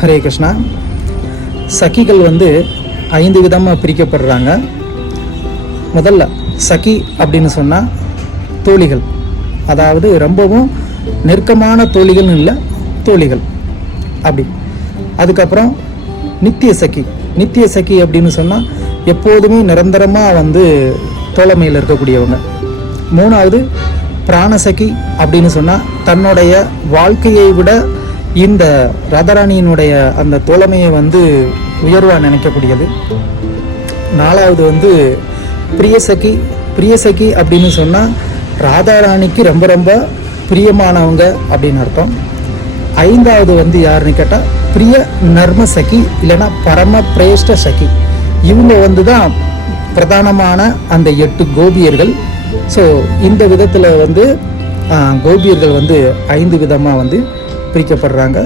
ஹரே கிருஷ்ணா. சகிகள் வந்து 5 விதமாக பிரிக்கப்படுறாங்க. முதல்ல சகி அப்படின்னு சொன்னால் தோழிகள், அதாவது ரொம்பவும் நெருக்கமான தோழிகள்னு இல்லை, தோழிகள் அப்படி. அதுக்கப்புறம் நித்திய சகி. நித்திய சகி அப்படின்னு சொன்னால் எப்போதுமே நிரந்தரமாக வந்து தோழமையில் இருக்கக்கூடியவங்க. 3வது பிராணசகி அப்படின்னு சொன்னால் தன்னுடைய வாழ்க்கையை விட இந்த ராதாராணியினுடைய அந்த தோழமையை வந்து உயர்வாக நினைக்கக்கூடியது. 4வது வந்து பிரியசகி. பிரியசகி அப்படின்னு சொன்னால் ராதாராணிக்கு ரொம்ப ரொம்ப பிரியமானவங்க அப்படின்னு அர்த்தம். 5வது வந்து யாருன்னு கேட்டால் பிரிய நர்ம சகி, இல்லைன்னா பரம பிரேஷ்ட சகி. இவங்க வந்து தான் பிரதானமான அந்த 8 கோபியர்கள். ஸோ இந்த விதத்தில் வந்து கோபியர்கள் வந்து 5 விதமாக வந்து பிரிக்கப்படுறாங்க.